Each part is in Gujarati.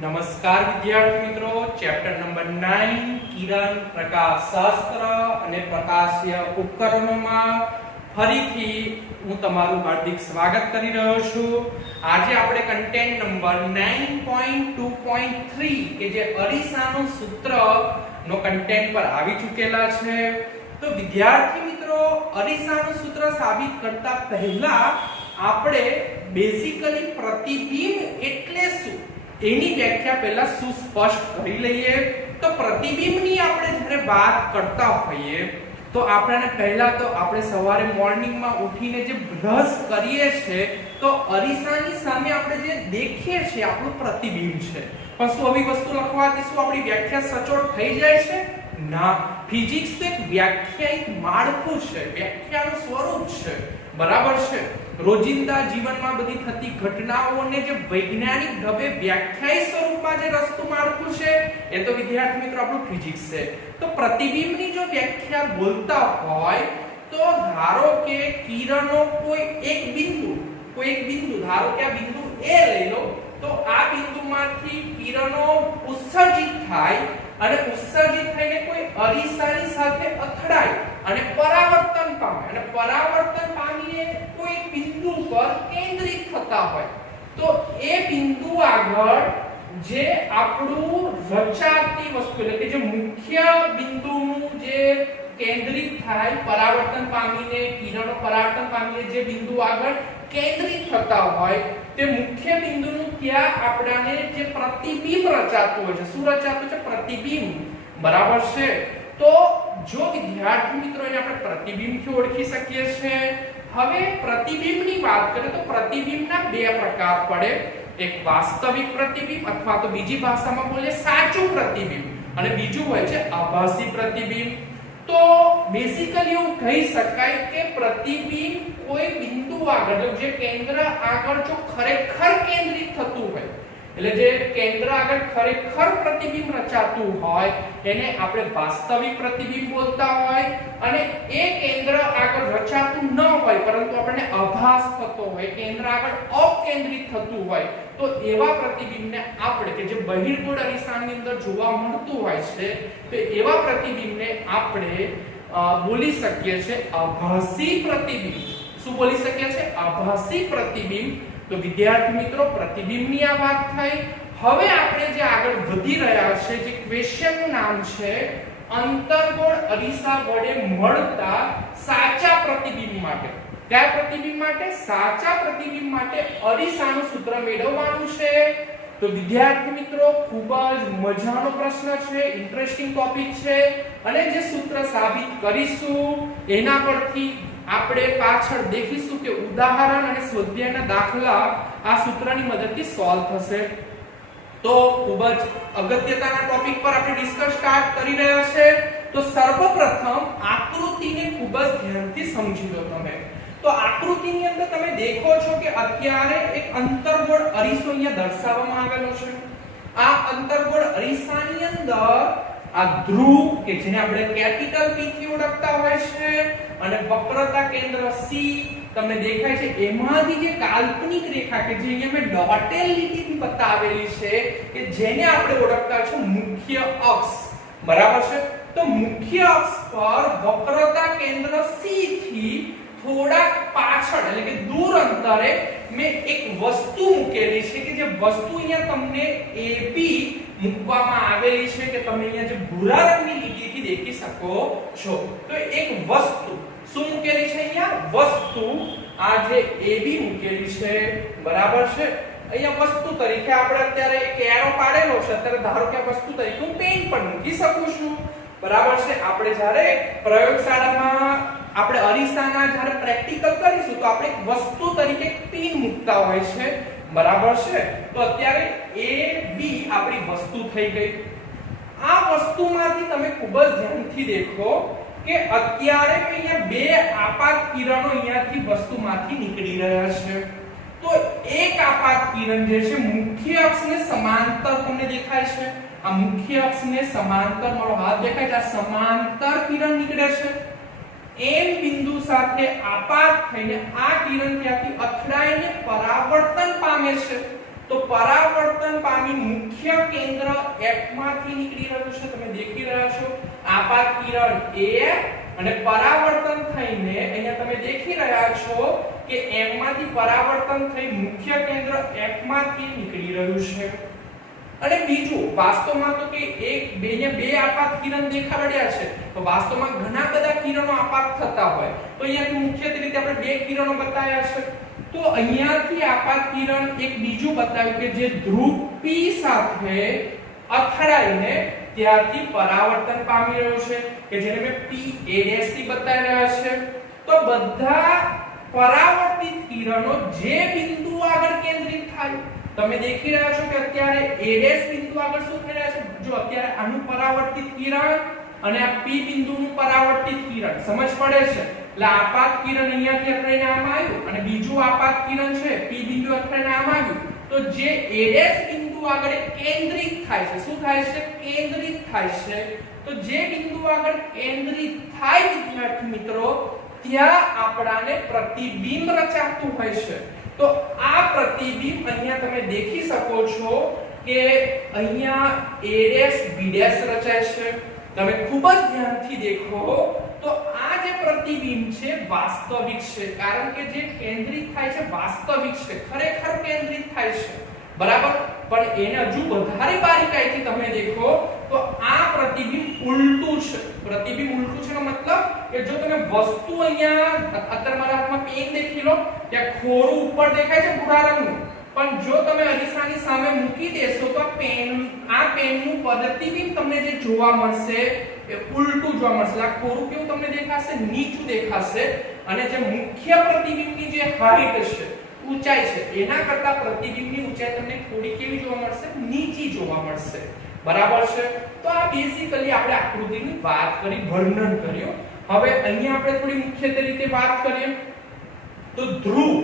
નમસ્કાર વિદ્યાર્થી મિત્રો, ચેપ્ટર નંબર 9 કિરણ પ્રકાશશાસ્ત્ર અને પ્રકાશીય ઉપકરણોમાં ફરીથી હું તમારું હાર્દિક સ્વાગત કરી રહ્યો છું। આજે આપણે કન્ટેન્ટ નંબર 9.2.3 કે જે અરીસાનું સૂત્ર નો કન્ટેન્ટ પર આવી ચૂકેલા છે। તો વિદ્યાર્થી મિત્રો, અરીસાનું સૂત્ર સાબિત કરતા પહેલા આપણે બેઝિકલી પ્રતિબિંબ એટલે શું એની વ્યાખ્યા પહેલા સુસ્પષ્ટ કરી લઈએ। તો પ્રતિબિંબની આપણે જ્યારે વાત કરતા હોઈએ તો આપણે પહેલા તો આપણે સવારે મોર્નિંગમાં ઉઠીને જે બ્રશ કરીએ છીએ તો અરીસાની સામે આપણે જે દેખીએ છીએ આપણું પ્રતિબિંબ છે। પણ શું આવી વસ્તુ લખવાથી શું આપણી વ્યાખ્યા સચોટ થઈ જાય છે? ના, ફિઝિક્સ તો એક વ્યાખ્યાયિત માળખું છે, વ્યાખ્યાનું સ્વરૂપ છે, બરાબર છે। રોજિંદા જીવનમાં બધી થતી ઘટનાઓને જે વૈજ્ઞાનિક ઢબે વ્યાખ્યાયિત સ્વરૂપમાં જે રસ્તું માળખું છે એ તો વિદ્યાર્થી મિત્રો આપણું ફિઝિક્સ છે। તો પ્રતિબિંબની જો વ્યાખ્યા બોલતા હોય તો ધારો કે કિરણો કોઈ એક બિંદુ ધારો કે આ બિંદુ A લઈ લો, તો આ બિંદુમાંથી કિરણો ઉત્સર્જિત થાય અને ઉત્સર્જિત થઈને કોઈ અરીસાની સાથે અથડાય અને પરાવર્તન પામે અને પરાવર્તન પામીને કોઈ બિંદુ પર કેન્દ્રિત થતા હોય તો એ બિંદુ આગળ જે આપણું રચાતી વસ્તુ એટલે કે જે મુખ્ય બિંદુનું જે કેન્દ્રિત થાય પરાવર્તન પામીને કિરણો પરાવર્તન પામીને જે બિંદુ આગળ કેન્દ્રિત થતા હોય તે મુખ્ય બિંદુનું ત્યાં આપણાને જે પ્રતિબિંબ રચાતું હોય છે, શું રચાતું છે? પ્રતિબિંબ, બરાબર છે। તો જો વિદ્યાર્થી મિત્રો એને આપણે પ્રતિબિંબથી ઓળખી શકીએ છીએ। હવે પ્રતિબિંબની વાત કરીએ તો પ્રતિબિંબના બે પ્રકાર પડે, એક વાસ્તવિક પ્રતિબિંબ અથવા તો બીજી ભાષામાં બોલે સાચું પ્રતિબિંબ અને બીજું હોય છે આભાસી પ્રતિબિંબ। તો બેઝિકલી એવું કહી શકાય કે પ્રતિબિંબ કોઈ બિંદુ આગળ જે કેન્દ્ર આગળ જો ખરેખર કેન્દ્રિત થતું હોય એટલે જે કેન્દ્ર આગળ ખરેખર પ્રતિબિંબ રચાતું હોય એને આપણે વાસ્તવિક પ્રતિબિંબ બોલતા હોય અને એ કેન્દ્ર આગળ રચાતું ન હોય પરંતુ આપણને આભાસ થતો હોય, કેન્દ્ર આગળ અકેન્દ્રિત થતું હોય તો એવા પ્રતિબિંબને આપણે કે જે બહિર્ગોળ અરીસાની અંદર જોવા મળતું હોય છે તો એવા પ્રતિબિંબને આપણે બોલી શકીએ છીએ આભાસી પ્રતિબિંબ। શું બોલી શકીએ છીએ? આભાસી પ્રતિબિંબ। તો વિદ્યાર્થી મિત્રો, પ્રતિબિંબની આ વાત થઈ। હવે આપણે જે આગળ વધી રહ્યા છે જે ક્વેશ્ચનનું નામ છે અંતર્ગોળ અરીસા વડે મળતા સાચા પ્રતિબિંબ માટે। કયા પ્રતિબિંબ માટે? સાચા પ્રતિબિંબ માટે અરીસાનું સૂત્ર મેળવવાનું છે। તો વિદ્યાર્થી મિત્રો, ખૂબ જ મજાનો પ્રશ્ન છે, ઇન્ટરેસ્ટિંગ ટોપિક છે અને જે સૂત્ર સાબિત કરીશું એના પરથી આપણે પાછળ દેખીશું કે ઉદાહરણ અને સ્વાધ્યાયના દાખલા આ સૂત્રની મદદથી સોલ્વ થશે। તો ખૂબ જ અગત્યતાના ટોપિક પર આપણે ડિસ્કસ સ્ટાર્ટ કરી રહ્યા છે। તો સર્વપ્રથમ આકૃતિને ખૂબ જ ધ્યાનથી સમજી લો તમે। તો આકૃતિની અંદર તમે દેખો છો કે અત્યારે એક અંતર્ગોળ અરીસો અહીંયા દર્શાવવામાં આવેલો છે। આ અંતર્ગોળ અરીસાની અંદર આ ધ્રુવ કે જેને આપણે કેપિટલ P થી ઓળખતા હોય છે અને વક્રતા કેન્દ્ર C તમને દેખાય છે, એમાંથી જે કાલ્પનિક રેખા કે જે અહીંયા મેં ડોટેલ લીટીથી બતાવેલી છે કે જેને આપણે ઓળખતા છે મુખ્ય અક્ષ, બરાબર છે। તો મુખ્ય અક્ષ પર વક્રતા કેન્દ્ર C થી થોડા પાછળ એટલે કે દૂર અંતરે મેં એક વસ્તુ મૂકેલી છે કે જે વસ્તુ અહીંયા તમને AB મૂકવામાં આવેલી છે કે તમે અહીંયા જે ભૂરા રંગની લીટીથી દેખી શકો છો। તો એક વસ્તુ શું મૂકેલી છે અહીંયા? વસ્તુ આ જે AB મૂકેલી છે, બરાબર છે। અહીંયા વસ્તુ તરીકે આપણે અત્યારે એક એરો પાડેલો છે, અત્યારે ધારો કે વસ્તુ તરીકે હું પેન પણ મૂકી શકું છું, બરાબર છે। આપણે જ્યારે પ્રયોગશાળામાં આપણે અરીસાના જ્યારે પ્રેક્ટિકલ કરીશું તો આપણે એક વસ્તુ તરીકે પિન મૂકતા હોય છે, બરાબર છે। તો અત્યારે AB આપણી વસ્તુ થઈ ગઈ। આ વસ્તુમાંથી તમે ખૂબ જ ધ્યાનથી દેખો કે અત્યારે અહીંયા બે આપાત કિરણો અહીંયાથી વસ્તુમાંથી નીકળી રહ્યા છે। તો એક આપાત કિરણ જે છે મુખ્ય અક્ષને સમાંતર તમને દેખાય છે, આ મુખ્ય અક્ષને સમાંતર મારો હાથ દેખાય છે, આ સમાંતર કિરણ નીકળે છે। M બિંદુ સાથે આપાત થઈને આ કિરણ ત્યાંથી અથડાઈને પરાવર્તન પામે છે। તો પરાવર્તન પામી મુખ્ય કેન્દ્ર F માંથી નીકળી રહ્યું છે, તમે દેખી રહ્યા છો આપાત કિરણ A અને પરાવર્તન થઈને અહીંયા તમે દેખી રહ્યા છો કે M માંથી પરાવર્તન થઈ મુખ્ય કેન્દ્ર F માંથી નીકળી રહ્યું છે। અને બીજું વાસ્તવમાં તો કે બે આપાત કિરણ દેખાડ્યા છે, તો વાસ્તવમાં ઘણા બધા કિરણો આપાત થતા હોય, તો અહીંયા મુખ્યત્વે રીતે આપણે બે કિરણો બતાવ્યા છે। તો અહીંયાથી આપાત કિરણ એક બીજું બતાવ્યું કે જે ધ્રુવ P સાથે અથડાઈને ત્યારથી પરાવર્તન પામી રહ્યું છે કે જેને મેં PA' થી બતાવી રહ્યા છે। તો બધા પરાવર્તિત કિરણો જે બિંદુ આગળ કેન્દ્રિત થાય, તમે દેખી રહ્યા છો કે અત્યારે A' બિંદુ આગળ શું થઈ રહ્યા છે, જો અત્યારે આનું પરાવર્તિત કિરણ અને આ P બિંદુનું પરાવર્તિત કિરણ સમજ પડે છે, એટલે આપાત કિરણ અહીંયાથી અથડાઈને આમાં આવ્યું અને બીજું આપાત કિરણ છે P બિંદુ અથડાઈને આમાં આવ્યું, તો જે A' બિંદુ આગળ કેન્દ્રિત થાય છે, શું થાય છે, કેન્દ્રિત થાય છે। તો જે બિંદુ આગળ કેન્દ્રિત થાય વિદ્યાર્થી મિત્રો ત્યાં આપણાને પ્રતિબિંબ રચાતું હોય છે। તો આ પ્રતિબિંબ અહીંયા તમે દેખી શકો છો કે અહીંયા A', B' રચાય છે। તમે ખૂબ જ ધ્યાનથી દેખો તો આ જે પ્રતિબિંબ છે વાસ્તવિક છે, કારણ કે જે કેન્દ્રિત થાય છે વાસ્તવિક છે, ખરેખર કેન્દ્રિત થાય છે, બરાબર। પણ એને હજુ વધારે બારીકાઈથી તમે દેખો તો આ પ્રતિબિંબ ઉલટું છે। પ્રતિબિંબ ઉલટું છે નો મતલબ કે જો તમે વસ્તુ અહીંયા અત્યારે મારા હાથમાં પેન દેખી લો, ત્યાં ખોરું ઉપર દેખાય છે ભૂરા રંગનું, પણ જો તમે અરીસાની સામે મૂકી દેશો તો આ પેનનું પ્રતિબિંબ તમને જે જોવા મળશે એ ઉલટું જોવા મળશે। આ ખોરું કેવું તમને દેખાશે, નીચું દેખાશે, અને જે મુખ્ય પ્રતિબિંબની જે હાઈટ છે, ઊંચાઈ છે, એના કરતા પ્રતિબિંબની ઊંચાઈ તમને થોડી કેવી જોવા મળશે, નીચી જોવા મળશે, બરાબર છે। તો આ બેઝિકલી આપણે આકૃતિની વાત કરી, વર્ણન કર્યું। હવે અહીંયા આપણે થોડી મુખ્યત્વે રીતે વાત કરીએ તો ધ્રુવ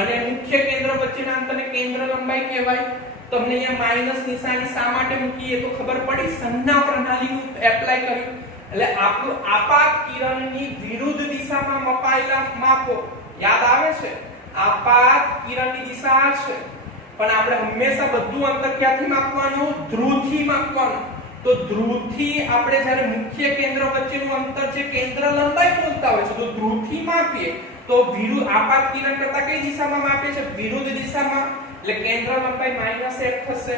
અને મુખ્ય કેન્દ્ર વચ્ચેના અંતરને કેન્દ્ર લંબાઈ કહેવાય। તમને અહીંયા માઈનસ નિશાની શા માટે મૂકી એ તો ખબર પડી, સંજ્ઞા પ્રણાલીનું એપ્લાય કર્યું, એટલે આપણું આપાત કિરણની વિરુદ્ધ દિશામાં મપાયેલા માપો યાદ આવે છે। આપાત કિરણની દિશા આ છે, પણ આપણે હંમેશા બધું અંતર ક્યાંથી માપવાનું, ધ્રુવથી માપવાનું। તો ધ્રુવથી આપણે જ્યારે મુખ્ય કેન્દ્ર વચ્ચેનું અંતર છે કેન્દ્ર લંબાઈ બોલતા હોય છે, તો ધ્રુવથી માપીએ તો વિરુદ્ધ આપાત કિરણ કરતા કઈ દિશામાં માપીએ છે, વિરુદ્ધ દિશામાં, એટલે કેન્દ્ર લંબાઈ -1 થશે।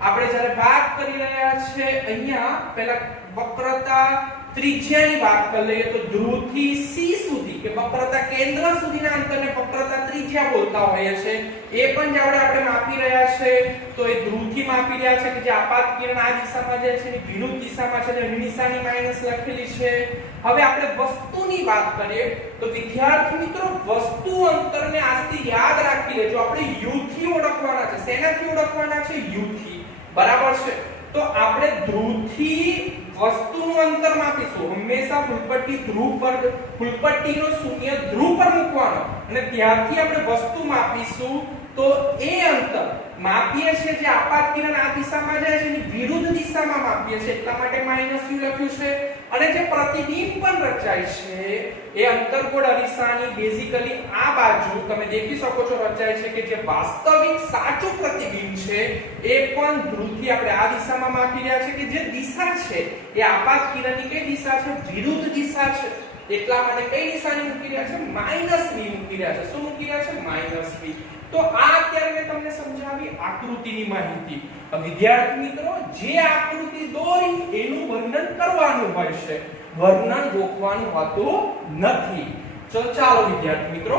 આપણે જ્યારે વાત કરી રહ્યા છે અહીંયા પહેલા વક્રતા ત્રિજ્યાની વાત કરી લઈએ તો ધ્રુવથી C સુધી કે વક્રતા કેન્દ્ર સુધીના અંતરને વક્રતા ત્રિજ્યા બોલતા હોઈએ છે। એ પણ જ્યારે આપણે માપી રહ્યા છે તો એ ધ્રુવથી માપી રહ્યા છે કે જે આપાત કિરણ આ દિશામાં જાય છે એની વિરુદ્ધ દિશામાં છે, એટલે નિશાની માઈનસ લખેલી છે। હવે આપણે વસ્તુની વાત કરીએ તો વિદ્યાર્થી મિત્રો વસ્તુ અંતરને આજથી યાદ રાખી લેજો, આપણે u થી ઓળખવાના છે। શેનાથી ઓળખવાના છે, u થી, બરાબર છે। તો આપણે ધ્રુવથી વસ્તુનું અંતર માપીશું, હંમેશા ફૂલપટ્ટી ધ્રુવ પર, ફૂલપટ્ટીનો શૂન્ય ધ્રુવ પર મૂકવાનો અને ત્યાંથી આપણે વસ્તુ માપીશું। તો એ અંતર માપીએ છે જે આપાત કિરણ આ દિશામાં જાય છે એની વિરુદ્ધ દિશામાં માપીએ છે, એટલા માટે -u લખ્યું છે। અને જે પ્રતિબિંબ પણ રચાય છે એ અંતર્ગોળ અરીસાની બેઝિકલી આ બાજુ તમે દેખી શકો છો રચાય છે કે જે વાસ્તવિક સાચું પ્રતિબિંબ છે એ પણ ધ્રુવથી આપણે આ દિશામાં માપી રહ્યા છે કે જે દિશા છે એ આપાત કિરણની કઈ દિશા છે, વિરુદ્ધ દિશા છે, એટલા માટે કઈ નિશાની મૂકી રહ્યા છે, -v મૂકી રહ્યા છે। શું મૂકી રહ્યા છે, -v। તો આ અત્યારે મેં તમને સમજાવી આકૃતિની માહિતી। વિદ્યાર્થી મિત્રો જે આકૃતિ દોરી એનું વર્ણન કરવાનું હોય છે, વર્ણન રોકવાનું હોતું નથી। તો ચાલો વિદ્યાર્થી મિત્રો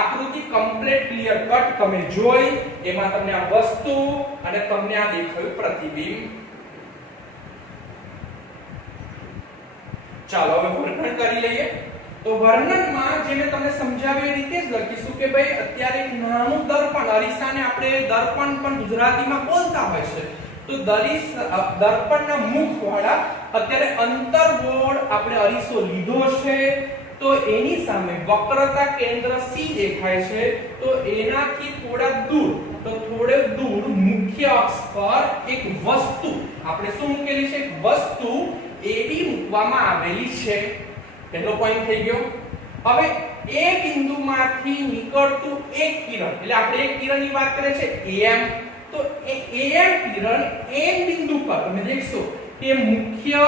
આકૃતિ કમ્પ્લીટ ક્લિયર કટ તમે જોઈ, એમાં તમને આ વસ્તુ અને તમને આ દેખાયું પ્રતિબિંબ। ચાલો હવે વર્ણન કરી લઈએ। તો વર્ણનમાં જે મેં તમને સમજાવ્યું એ રીતે જ લખીશું કે ભાઈ અત્યારે એક નાનું દર્પણ, અરીસાને આપણે દર્પણ પણ ગુજરાતીમાં બોલતા હોય છે, તો દર્પણના મુખ વાળા અત્યારે અંતર્ગોળ આપણે અરીસો લીધો છે, તો એની સામે વક્રતા કેન્દ્ર C દેખાય છે, તો એનાથી થોડા દૂર, તો થોડે દૂર મુખ્ય અક્ષ પર એક વસ્તુ આપણે શું મૂકેલી છે, એક વસ્તુ AB મૂકવામાં આવેલી છે। પહેલો પોઈન્ટ થઈ ગયો। હવે એ બિંદુમાંથી નીકળતું એક કિરણ, એટલે આપણે એક કિરણની વાત કરીએ છે AM, AM કિરણ M બિંદુ પર તમે દેખશો કે મુખ્ય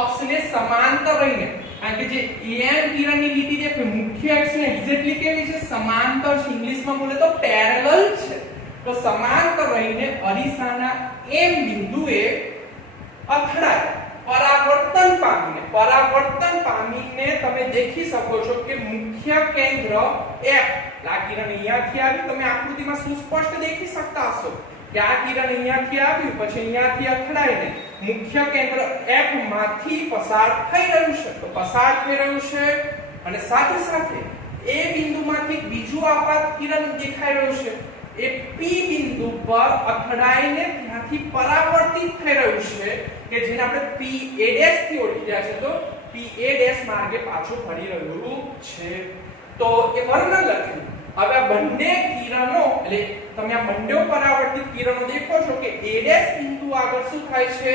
અક્ષને સમાંતર રહીને, કારણ કે જે AM કિરણની લીટી જે મુખ્ય અક્ષને એક્ઝેક્ટલી કેવી છે, સમાંતર છે, ઇંગ્લિશમાં બોલે તો પેરેલલ છે. તો સમાંતર રહીને અરીસાના M બિંદુએ અથડાય, પરાવર્તન પામીને તમે દેખી શકો છો કે મુખ્ય કેન્દ્ર F, આ કિરણ અહીંયાથી આવી, તમે આકૃતિમાં સુસ્પષ્ટ દેખી શકતા હશો કે આ કિરણ અહીંયાથી આવ્યું, પછી અહીંયાથી અથડાઈને મુખ્ય કેન્દ્ર F માંથી પસાર થઈ રહ્યું છે. તો પસાર થઈ રહ્યું છે અને સાથે સાથે એ બિંદુમાંથી બીજું આપાત કિરણ દેખાઈ રહ્યું છે, એ P બિંદુ પર અથડાઈને ત્યાંથી પરાવર્તિત થઈ રહ્યું છે કે જેને આપણે PA' થી ઓળખી રહ્યા છે. તો PA' માર્ગે પાછું ફરી રહ્યું છે. તો એ વર્ણન લખ્યું. હવે આ બંને કિરણો, એટલે તમે આ બંને પરાવર્તિત કિરણો દેખો છો કે A' બિંદુ આગળ શું થાય છે,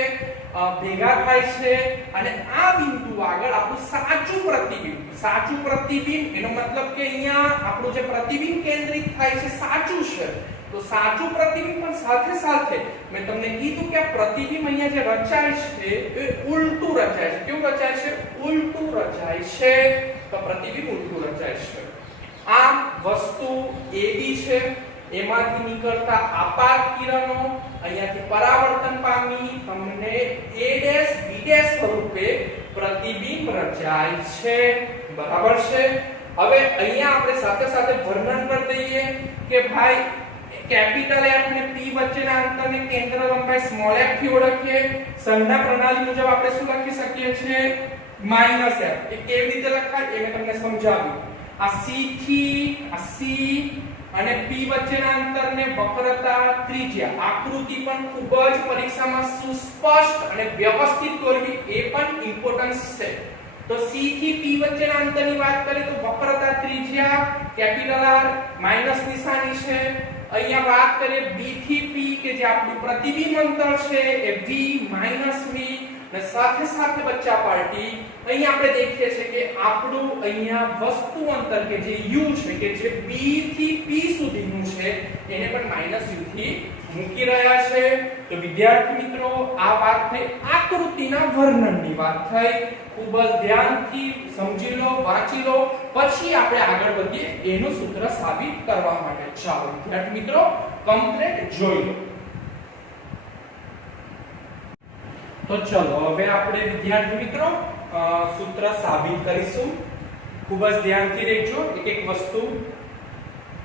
ભેગા થાય છે અને આ બિંદુ આગળ આપણું સાચું પ્રતિબિંબ, એનો મતલબ કે અહીંયા આપણું જે પ્રતિબિંબ કેન્દ્રિત થાય છે સાચું છે. તો સાચું પ્રતિબિંબ પણ સાથે સાથે મેં તમને કીધું કે આ પ્રતિબિંબ અહીંયા જે રચાય છે એ ઉલટું રચાય છે. કેવું રચાય છે? ઉલટું રચાય છે. તો પ્રતિબિંબ ઉલટું રચાય છે. આ વસ્તુ AB છે, એમાંથી નીકળતા આપાત કિરણો અહીંયાથી પરાવર્તન પામી તમને A' B' સ્વરૂપે પ્રતિબિંબ રચાય છે. બરાબર છે. હવે અહીંયા આપણે સાથે સાથે વર્ણન કરી દઈએ કે ભાઈ કેપિટલ F અને P વચ્ચેના અંતરને કેન્દ્ર લંબાઈ સ્મોલ f થી ઓળખીએ. સંજ્ઞા પ્રણાલી મુજબ આપણે શું લખી શકીએ છીએ? -f. એ કેવી રીતે લખાય એ મેં તમને સમજાવ્યું. આ C થી આ C અને P વચ્ચેના અંતરને વક્રતા ત્રિજ્યા, આકૃતિ પણ ખૂબ જ પરીક્ષામાં સુસ્પષ્ટ અને વ્યવસ્થિત દોરવી એ પણ ઇમ્પોર્ટન્સ છે. તો C થી P વચ્ચેના અંતરની વાત કરીએ તો વક્રતા ત્રિજ્યા કેપિટલ R, માઈનસ નિશાની છે. અહીંયા વાત કરીએ B થી P કે જે આપણું પ્રતિબિંબ અંતર છે એ V V, અને સાથે સાથે બચ્ચા પાર્ટી અહીંયા આપણે દેખીએ છીએ કે આપણું અહીંયા વસ્તુ અંતર કે જે U છે કે જે B થી P સુધીનું છે એને પણ -u થી મૂકી રહ્યા છે. તો વિદ્યાર્થી મિત્રો આ વાત થઈ આકૃતિના વર્ણનની વાત થઈ. ખૂબ જ ધ્યાનથી સમજી લો, વાંચી લો, પછી આપણે આગળ વધીએ એનું સૂત્ર સાબિત કરવા માટે. ચાલો વિદ્યાર્થી મિત્રો કમ્પ્લીટ જોઈ લો. તો ચલો હવે આપણે વિદ્યાર્થી મિત્રો સૂત્ર સાબિત કરીશું. ખૂબ જ ધ્યાનથી દેખજો એક એક વસ્તુ.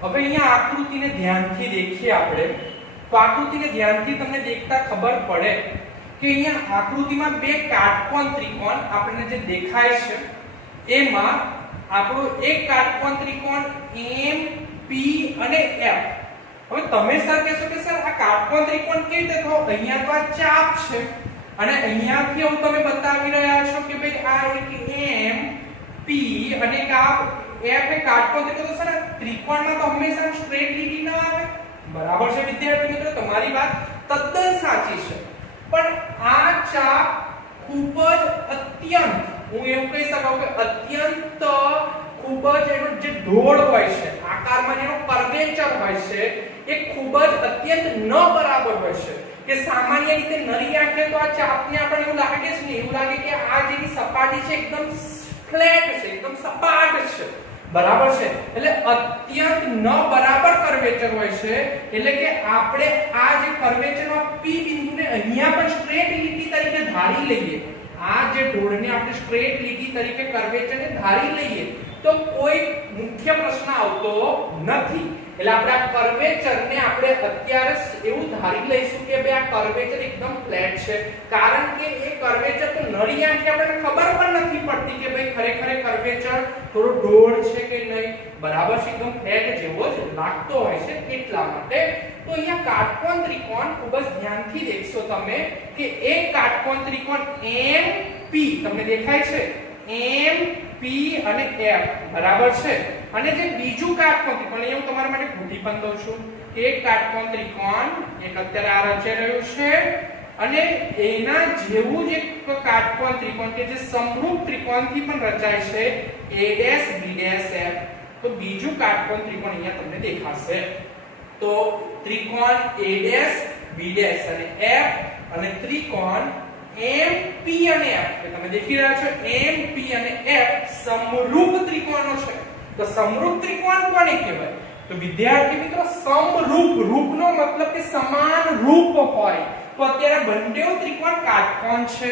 હવે અહીંયા આકૃતિને ધ્યાનથી દેખીએ આપણે. તો આકૃતિને ધ્યાનથી તમને દેખતા ખબર પડે કે અહીંયા આકૃતિમાં બે કાટકોણ ત્રિકોણ આપણને જે દેખાય છે એમાં આપણો એક કાટકોણ ત્રિકોણ M, P અને F. હવે તમે સર કહેશો કે સર આ કાટકોણ ત્રિકોણ કેવી રીતે થયો? અહીંયા તો આ ચાપ છે અને અહીંયાથી હું તમે બતાવી રહ્યા છો કે ભાઈ આ એક M, P અને એક આ F એ કાટકોણ ત્રિકોણ. તો સર ત્રિકોણમાં તો હંમેશા સ્ટ્રેટ લીટી ના આવે. બરાબર છે વિદ્યાર્થી મિત્રો, તમારી વાત તદ્દન સાચી છે. પણ આ ચાપ ખૂબ જ અત્યંત, હું એવું કહી શકું કે અત્યંત ખૂબ જ એનો જે ઢોળ હોય છે, આકારમાં જેનો કર્વેચર હોય છે એ ખૂબ જ અત્યંત ન બરાબર હોય છે. કે સામાન્ય રીતે નરી આંખે તો આ ચાપને આપણને એવું લાગે છે ને, એવું લાગે કે આ જેની સપાટી છે એકદમ ફ્લેટ છે, એકદમ સપાટ છે. બરાબર છે. એટલે અત્યંત ન બરાબર કર્વેચર હોય છે. એટલે કે આપણે આ જે કર્વેચરમાં P બિંદુને અહીંયા પણ સ્ટ્રેટ લીટી તરીકે ધારી લઈએ, આ જે ઢોળને આપણે સ્ટ્રેટ લીટી તરીકે કર્વેચરને ધારી લઈએ તો કોઈ મુખ્ય પ્રશ્ન આવતો નથી. એટલે આપણે આ કર્વેચરને આપણે અત્યારે એવું ધારી લઈશું કે ભાઈ આ કર્વેચર એકદમ ફ્લેટ છે, કારણ કે એ કર્વેચર તો નરી આંખે આપણને ખબર પણ નથી પડતી કે ભાઈ ખરેખર કર્વેચર થોડો ઢોળ છે કે નહીં. બરાબર છે, એકદમ ફ્લેટ જેવો જ લાગતો હોય છે એટલા માટે. તો અહીંયા કાટકોણ ત્રિકોણ ખૂબ જ ધ્યાનથી દેખશો તમે કે એક કાટકોણ ત્રિકોણ MP તમને દેખાય છે, MP અને F. બરાબર છે. અને જે બીજું કાટકોણ ત્રિકોણ અહીંયા હું તમારા માટે ઘૂંટી પણ દઉં છું. એક કાટકોણ ત્રિકોણ એક અત્યારે આ રચાઈ રહ્યું છે અને એના જેવું જ એક કાટકોણ ત્રિકોણ કે જે સમરૂપ ત્રિકોણથી પણ રચાય છે A' B' F. તો બીજું કાટકોણ ત્રિકોણ અહીંયા તમને દેખાશે. તો ત્રિકોણ A' b' અને f અને ત્રિકોણ MP અને F તમે દેખી રહ્યા છો MP અને F સમરૂપ ત્રિકોણો છે તો સમરૂપ ત્રિકોણ કોને કહેવાય તો વિદ્યાર્થી મિત્રો સમરૂપ રૂપનો મતલબ કે સમાન રૂપ હોય તો અત્યારે બંને ત્રિકોણ કાટકોણ છે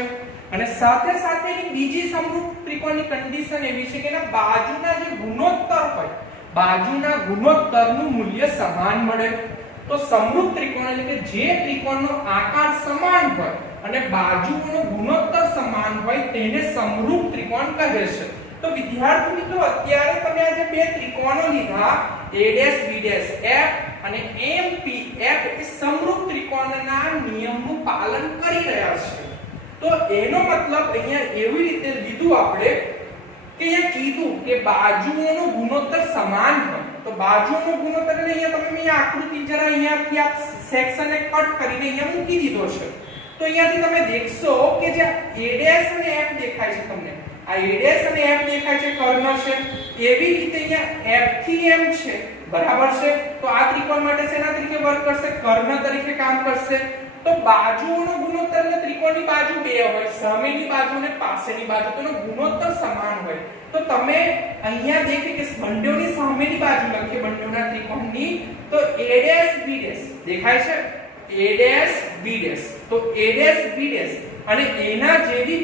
અને સાથે સાથે એની બીજી સમરૂપ ત્રિકોણની કન્ડિશન એવી છે કે એના બાજુના જે ગુણોત્તર હોય બાજુના ગુણોત્તરનું મૂલ્ય સમાન મળે તો સમરૂપ ત્રિકોણ એટલે કે જે ત્રિકોણનો આકાર સમાન હોય અને બાજુઓનો ગુણોત્તર સમાન હોય તેને સમરૂપ ત્રિકોણ કહે છે તો વિદ્યાર્થી મિત્રો અત્યારે તમે આ જે બે ત્રિકોણો લીધા a', b', f અને MP F એ સમરૂપ ત્રિકોણના નિયમનું પાલન કરી રહ્યા છે તો એનો મતલબ અહીંયા એવી રીતે લીધું આપણે કે અહીંયા કીધું કે બાજુઓનો ગુણોત્તર સમાન હોય તો બાજુઓનો ગુણોત્તર એટલે અહીંયા તમે અહીંયા આકૃતિ જરા અહીંયાથી આ સેક્શનને કટ કરીને અહીંયા મૂકી દીધો છે તો અહીંયાથી તમે દેખશો કે જે a' અને f દેખાય છે તમને આ a' અને f દેખાય છે કર્ણ છે એવી રીતે અહીંયા f થી m છે બરાબર છે તો આ ત્રિકોણ માટે શેના તરીકે વર્ક કરશે કર્ણ તરીકે કામ કરશે તો બાજુઓનો ગુણોત્તર એટલે ત્રિકોણની બાજુ બે હોય સામેની બાજુ અને પાસેની બાજુ તેનો ગુણોત્તર સમાન હોય તો તમે અહીંયા દેખી કે બંનેની સામેની બાજુ લખીએ બંનેના ત્રિકોણની તો a' b' દેખાય છે a' b' તો a' b' અને એના જેવી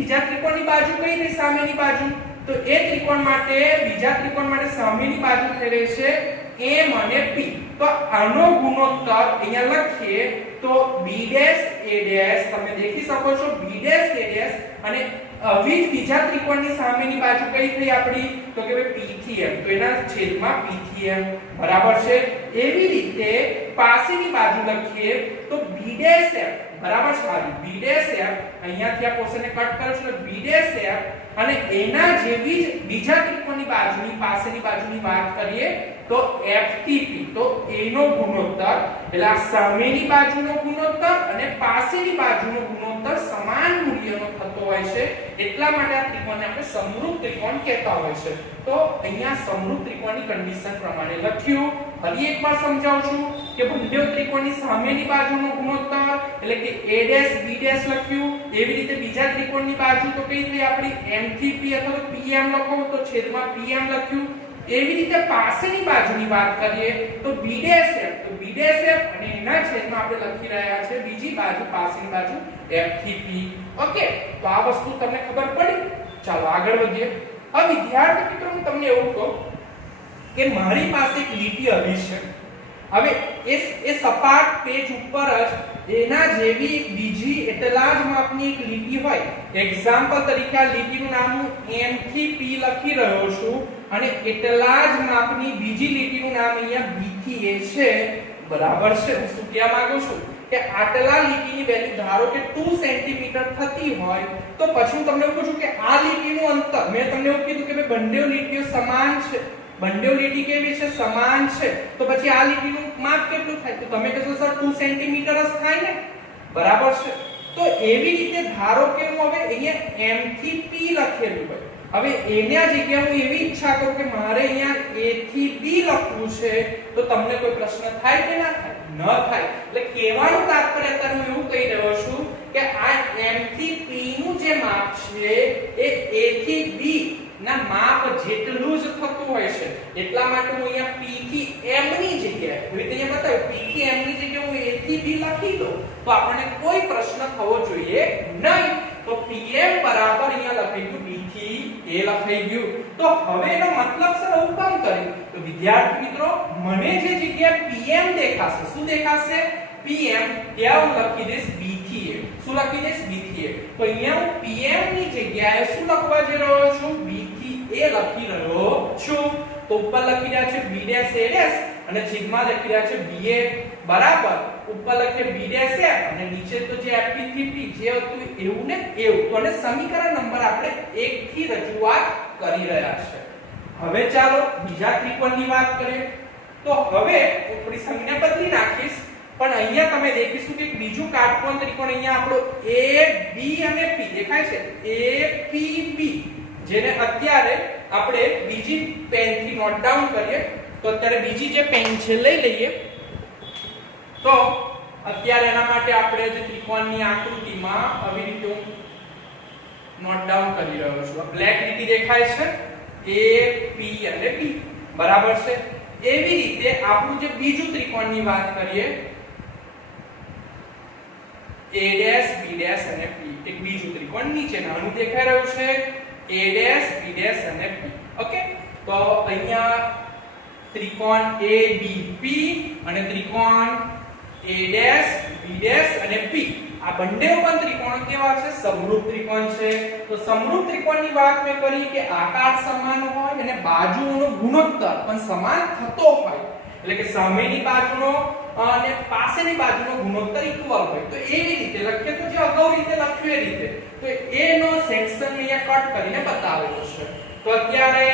બીજા ત્રિકોણની બાજુ કઈ છે સામેની બાજુ તો એ ત્રિકોણ માટે બીજા ત્રિકોણ માટે સામેની બાજુ થઈ રહી છે m અને p તો આનો ગુણોત્તર અહીંયા લખીએ તો b' a' તમે દેખી શકો છો b' a' અને આવી જ બીજા ત્રિકોણની સામેની બાજુ કઈ થઈ આપણી તો કે ભાઈ p થી m તો એના છેદમાં p થી m બરાબર છે એવી રીતે પાસેની બાજુ લખીએ તો b' f બરાબર છે b' f અહીંયાથી આ પોર્શનને કટ કરો છો b' f અને એના જેવી જ બીજા ત્રિકોણની બાજુની પાસેની બાજુની વાત કરીએ તો f થી p તો એનો ગુણોત્તર એટલે આ સામેની બાજુનો ગુણોત્તર અને પાસેની બાજુનો ગુણોત્તર સમાન મૂલ્યનો થતો હોય છે એટલા માટે આ ત્રિકોણને આપણે સમરૂપ ત્રિકોણ કહેતા હોય છે તો અહીંયા સમરૂપ ત્રિકોણની કન્ડિશન પ્રમાણે લખ્યું ફરી એકવાર સમજાવું છું કે બંને ત્રિકોણની સામેની બાજુનો ગુણોત્તર એટલે કે a' b' લખ્યું એવી રીતે બીજા ત્રિકોણની બાજુ તો કઈ થઈ આપણી m થી p અથવા તો pm લખો તો છેદમાં pm લખ્યું એવી રીતે પાસેની બાજુની વાત કરીએ તો b' f અને એના છેદમાં આપણે લખી રહ્યા છે બીજી બાજુ પાસેની બાજુ f થી p ઓકે તો આ વસ્તુ તમને ખબર પડી ચાલો આગળ વધીએ હવે વિદ્યાર્થી મિત્રો હું તમને એવું કહું કે મારી પાસે એક લીટી આવી છે હવે એ સપાટ પેજ ઉપર જ એના જેવી એક બીજી એટલા જ માપની એક લીટી હોય એક્ઝામ્પલ તરીકે આ લીટીનું નામ હું m થી p લખી રહ્યો છું અને એટલા જ માપની બીજી લીટીનું નામ અહીંયા b થી a છે બરાબર છે હું શું કહેવા માંગુ છું કે આટલા લીટીની વેલ્યુ ધારો કે 2 સેન્ટીમીટર થતી હોય તો પછી હું તમને પૂછું કે આ લીટીનું અંતર મેં તમને એવું કીધું કે બંને લીટીઓ સમાન છે બંને લીટી કેવી છે સમાન છે તો પછી આ લીટીનું માપ કેટલું થાય તો તમે કહેશો સર 2 સેન્ટીમીટર જ થાય ને બરાબર છે તો એવી રીતે ધારો કે હું હવે અહીંયા m થી p લખેલું હોય હવે એના જગ્યાએ હું એવી ઈચ્છા કરું કે મારે અહીંયા a થી b લખવું છે તો તમને કોઈ પ્રશ્ન થાય કે ના થાય ન થાય એટલે કહેવાનું તાત્પર્ય અત્યારે હું એવું કહી રહ્યો છું કે આ m થી p નું જે માપ છે એ a થી b ના માપ જેટલું જ થતું હોય છે એટલા માટે હું અહીંયા p થી m ની જગ્યાએ હું અહીંયા બતાવ્યું p થી m ની જગ્યાએ હું a થી b લખી દઉં તો આપણને કોઈ પ્રશ્ન થવો જોઈએ નહીં તો pm બરાબર અહીંયા લખાઈ ગયું b થી a લખાઈ ગયું તો હવે એનો મતલબ સર હું કામ કર્યું તો વિદ્યાર્થી મિત્રો મને જે જગ્યાએ pm દેખાશે શું દેખાશે pm ત્યાં હું લખી દઈશ b થી a શું લખી દઈશ b થી a તો અહીંયા હું pm ની જગ્યાએ શું લખવા જઈ રહ્યો છું b થી a લખી રહ્યો છું તો ઉપર લખી રહ્યા છે b' a' અને છેદમાં લખી રહ્યા છે ba બરાબર ઉપર લખીએ b' f અને નીચે તો જે f થી p જે હતું એવું ને એવું તો અને સમીકરણ નંબર આપણે 1 થી રજૂઆત કરી રહ્યા છે હવે ચાલો બીજા ત્રિકોણની વાત કરીએ તો હવે હું થોડી સંજ્ઞા બદલી નાખીશ પણ અહીંયા તમે દેખીશું કે બીજું કાટકોણ ત્રિકોણ અહીંયા આપણો a b અને p દેખાય છે a p b જેને અત્યારે આપણે બીજી પેનથી નોટ ડાઉન કરીએ તો અત્યારે બીજી જે પેન છે લઈ લઈએ તો અત્યારે એના માટે આપણે જે ત્રિકોણની આકૃતિમાં આવી રીતે હું નોટ ડાઉન કરી રહ્યો છું. બ્લેક લીટી દેખાય છે A P અને B બરાબર છે. એવી રીતે આપણું જે બીજું ત્રિકોણની વાત કરીએ A ડેશ B ડેશ અને P, એક બીજું ત્રિકોણ નીચે નાનું દેખાઈ રહ્યું છે A ડેશ B ડેશ અને P. ઓકે, તો અહીંયા ત્રિકોણ ABP અને ત્રિકોણ A ડેશ B ડેશ અને P આ બંને પણ ત્રિકોણો કેવા છે? સમરૂપ ત્રિકોણ છે. તો સમરૂપ ત્રિકોણની વાત મેં કરી કે આકાર સમાન હોય અને બાજુઓનો ગુણોત્તર પણ સમાન થતો હોય, એટલે કે સામેની બાજુનો અને પાસેની બાજુનો ગુણોત્તર ઇક્વલ હોય. તો એવી રીતે લખીએ તો જે અગાઉ રીતે લખ્યું એ રીતે, તો A નો સેક્શન અહીંયા કટ કરીને બતાવેલો છે. તો અત્યારે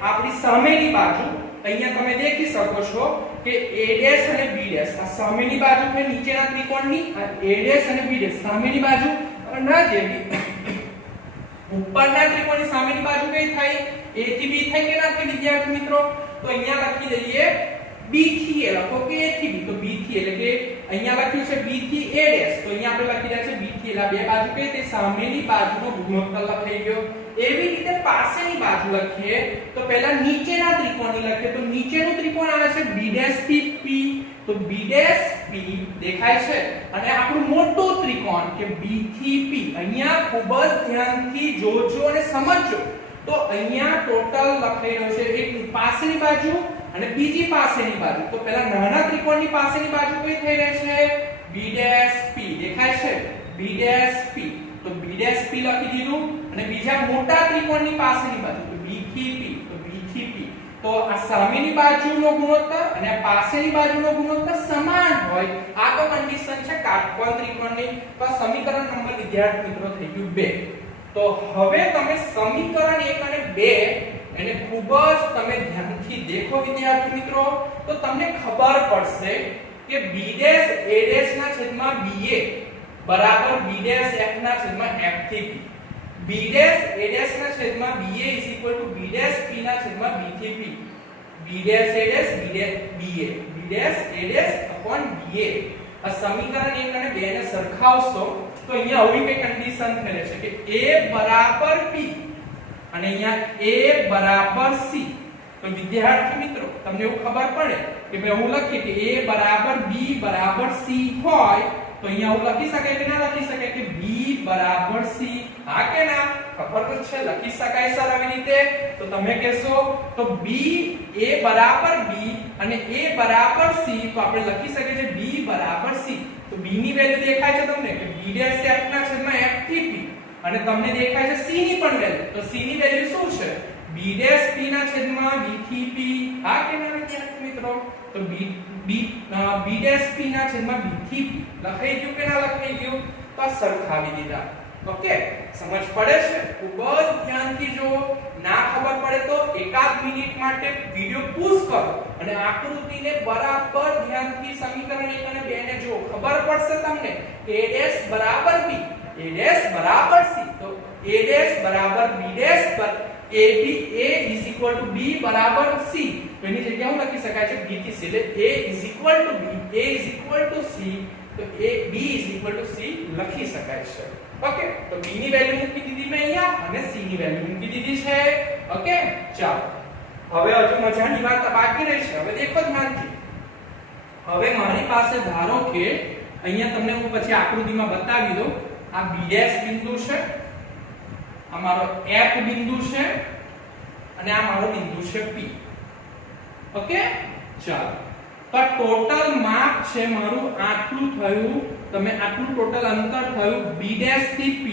આપણી સામેની બાજુ અહીંયા તમે દેખી શકો છો કે A ડેશ અને B ડેશ આ સામેની બાજુ છે નીચેના ત્રિકોણની, આ A ડેશ અને B ડેશ સામેની બાજુ, ના જેવી ઉપરના ત્રિકોણની સામેની બાજુ કઈ થાય? A થી B થાય કે ના થાય વિદ્યાર્થી મિત્રો? તો અહીંયા લખી દઈએ B થી A, લખો કે A થી B, તો B થી એટલે કે અહીંયા લખ્યું છે B થી A ડેશ, તો અહીંયા આપણે લખી રહ્યા છે B થી એટલે બે બાજુ કઈ તે સામેની બાજુનો ગુણોત્તર લખાઈ ગયો. એવી રીતે પાસેની બાજુ લખીએ તો પહેલા નીચેના ત્રિકોણની લખીએ, તો નીચેનું ત્રિકોણ આવે છે B ડેશ થી P, તો B ડેશ P દેખાય છે. અને આપણું મોટું ત્રિકોણ કે B થી P, અહીંયા ખૂબ જ ધ્યાનથી જોજો અને સમજજો. તો અહીંયા ટોટલ લખાઈ રહ્યું છે એક પાસેની બાજુ અને બીજી પાસેની બાજુ. તો પહેલા નાના ત્રિકોણની પાસેની બાજુ કઈ થઈ રહી છે? B ડેશ P દેખાય છે B ડેશ P, તો B ડેશ P લખી દીધું. અને બીજા મોટા ત્રિકોણની પાસેની બાજુ તો B થી P, તો B થી P. તો આ સામેની બાજુનો ગુણોત્તર અને આ પાસેની બાજુનો ગુણોત્તર સમાન હોય, આ તો કન્ડિશન છે કાટકોણ ત્રિકોણની. તો આ સમીકરણ નંબર વિદ્યાર્થી મિત્રો થઈ ગયું 2. તો હવે તમે સમીકરણ 1 અને 2 એને ખૂબ જ તમે ધ્યાનથી દેખો વિદ્યાર્થી મિત્રો, તો તમને ખબર પડશે કે B ડેશ A ડેશ ના છેદમાં BA બરાબર B ડેશ F ના છેદમાં F થી P, B dash A dash ના છેદમાં BA B ડેશ P ના છેદમાં B થી P, B dash A dash B dash BA B dash A dash upon BA. આ સમીકરણ 1 અને 2 ને સરખાવશો તો અહીંયા આવી કઈ કન્ડિશન થઈ છે કે A બરાબર P અને અહીંયા A બરાબર C. તો વિદ્યાર્થી મિત્રો તમને એવું ખબર પડે કે ભાઈ હું લખી કે A બરાબર B બરાબર C હોય તો અહીંયા હું લખી શકાય કે ના લખી શકાય કે B બરાબર C? હા કે ના? ખબર તો છે, લખી શકાય સર આવી રીતે. તો તમે કહેશો તો B A બરાબર B અને A બરાબર C, તો આપણે લખી શકીએ છે B બરાબર C. તો B ની વેલ્યુ દેખાય છે તમને કે B ડેશ F ના છેદમાં F થી P, અને તમને દેખાય છે C ની પણ વેલ્યુ. તો C ની વેલ્યુ શું છે? B ડેશ P ના છેદમાં B થી P. હા કે ના વિદ્યાર્થી મિત્રો? તો B ડેશ P ના છેદમાં B થી P લખાઈ ગયું કે ના લખાઈ ગયું? તો આ સરખાવી દીધા. ઓકે, સમજ પડે છે? ખૂબ જ ધ્યાનથી જો ના ખબર પડે તો એકાદ મિનિટ માટે વિડિયો પોઝ કરો અને આકૃતિને બરાબર ધ્યાનથી સમીકરણ 1 અને 2 ને જો. ખબર પડશે તમને A ડેશ બરાબર B, A ડેશ બરાબર C, તો A ડેશ બરાબર B ડેશ પર AB A is equal to B બરાબર C. તો એની જગ્યાએ હું લખી શકાય છે B થી C, એટલે A is equal to B, A is equal to C, તો B is equal to C લખી શકાય છે. ઓકે, તો B ની વેલ્યુ મૂકી દીધી મેં અહીંયા અને C ની વેલ્યુ મૂકી દીધી છે. ઓકે, ચાલો હવે હજુ મજાની વાત બાકી રહી છે. હવે દેખો ધ્યાનથી. હવે મારી પાસે ધારો કે અહીંયા તમને હું પછી આકૃતિમાં બતાવી દઉં, આ B ડેશ બિંદુ છે, આ મારો F બિંદુ છે અને આ મારો બિંદુ છે P. ઓકે, ચાલો તો ટોટલ માપ છે મારું આટલું થયું, તમે આટલું ટોટલ અંતર થયું B ડેશ થી P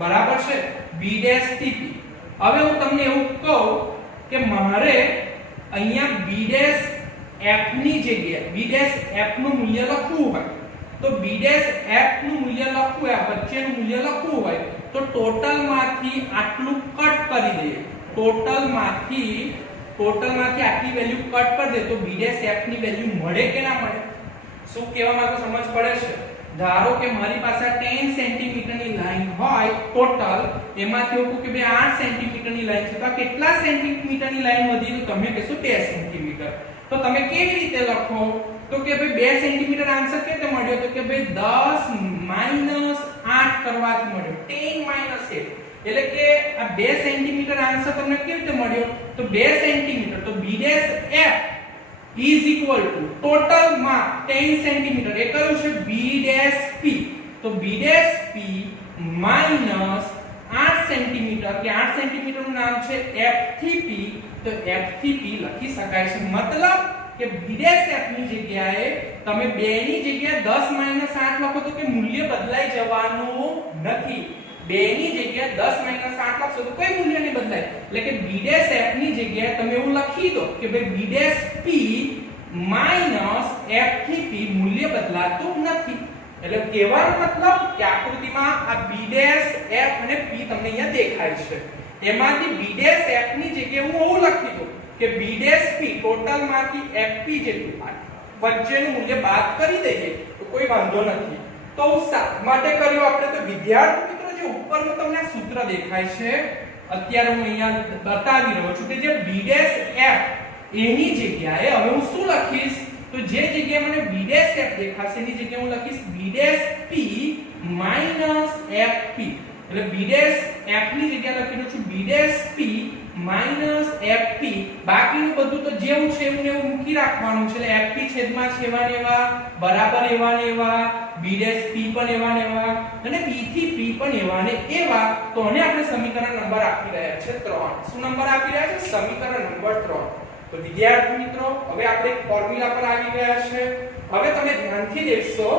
બરાબર છે, B ડેશ થી P. હવે હું તમને એવું કહું કે મારે અહીંયા B ડેશ F ની જગ્યાએ B ડેશ F નું મૂલ્ય લખવું હોય તો B ડેશ F નું મૂલ્ય લખવું હોય, વચ્ચેનું મૂલ્ય લખવું હોય તો ટોટલ માંથી આટલું કટ કરી દઈએ. ટોટલ માંથી આટલી વેલ્યુ કટ કરી દે તો B ડેશ F ની વેલ્યુ મળે કે ના મળે? શું કહેવા માંગુ સમજ પડે છે? ધારો કે મારી પાસે 10 સેન્ટીમીટર ની લાઈન હોય ટોટલ, એમાંથી એવું કે બે 8 સેન્ટીમીટર ની લાઈન છે, તો આ કેટલા સેન્ટીમીટર ની લાઈન વધી? તો તમે કહેશો 2 સેન્ટીમીટર. તો તમે કેવી રીતે લખો? તો તો કે ભાઈ 2 સેન્ટીમીટર આન્સર કેતે મળ્યો તો કે ભાઈ 10 - 8 કરવાથી મળ્યો 10 - 8 એટલે કે આ 2 સેન્ટીમીટર આન્સર તમને કેવી રીતે મળ્યો તો 2 સેન્ટીમીટર તો b' is equal to total માં 10 સેન્ટીમીટર એ કયું છે b' તો b' minus 8 સેન્ટીમીટર કે 8 સેન્ટીમીટર નું નામ છે f થી p તો f થી p લખી શકાય છે મતલબ કે b' ની જગ્યાએ તમે 2 ની જગ્યાએ 10 - 8 લખો તો કે મૂલ્ય બદલાઈ જવાનું નથી 2 ની જગ્યાએ 10 - 8 લખશો તો કોઈ મૂલ્ય નહીં બદલાય એટલે કે b' ની જગ્યાએ તમે એવું લખી દો કે ભાઈ b' minus f થી p મૂલ્ય બદલાતું નથી એટલે કહેવાનો મતલબ કે આકૃતિમાં આ b' f અને p તમને અહીંયા દેખાય છે એમાંથી b' f ની જગ્યાએ હું એવું લખી દઉં કે b' ટોટલ માંથી fp જેટલું વચ્ચેનું મૂલ્ય બાદ કરી દઈએ તો કોઈ વાંધો નથી તો શા માટે કર્યો આપણે તો વિદ્યાર્થી મિત્રો જે ઉપરનું તમને સૂત્ર દેખાય છે અત્યારે હું અહીંયા બતાવી રહ્યો છું કે જે b' એની જગ્યાએ હવે હું શું લખીશ તો જે જગ્યાએ મને b' f દેખાશે એની જગ્યાએ હું લખીશ b' minus fp એટલે b' f ની જગ્યાએ લખી દઉં છું b' minus fp બાકીનું બધું તો જેવું છે એવું મૂકી રાખવાનું છે એટલે fp છેદમાં છે એવા ને એવા બરાબર એવા ને એવા b' પણ એવા ને એવા અને b થી p પણ એવા ને એવા તો આને આપણે સમીકરણ નંબર આપી રહ્યા છે 3 શું નંબર આપી રહ્યા છે સમીકરણ નંબર 3 તો વિદ્યાર્થી મિત્રો હવે આપણે એક ફોર્મ્યુલા પર આવી ગયા છે હવે તમે ધ્યાનથી દેખશો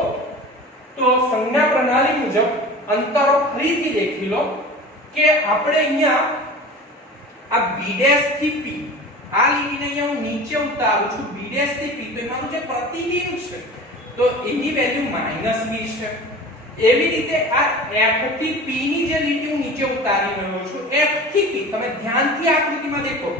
તો સંજ્ઞા પ્રણાલી મુજબ અંતરો ફરીથી દેખી લો કે આપણે અહીંયા આ b' થી p આ લીટીને અહીંયા હું નીચે ઉતારું છું b' થી p તો એમાંનું જે પ્રતિબિંબ છે તો એની વેલ્યુ -b છે એવી રીતે આ f થી p ની જે લીટી હું નીચે ઉતારી રહ્યો છું f થી p તમે ધ્યાનથી આકૃતિમાં દેખો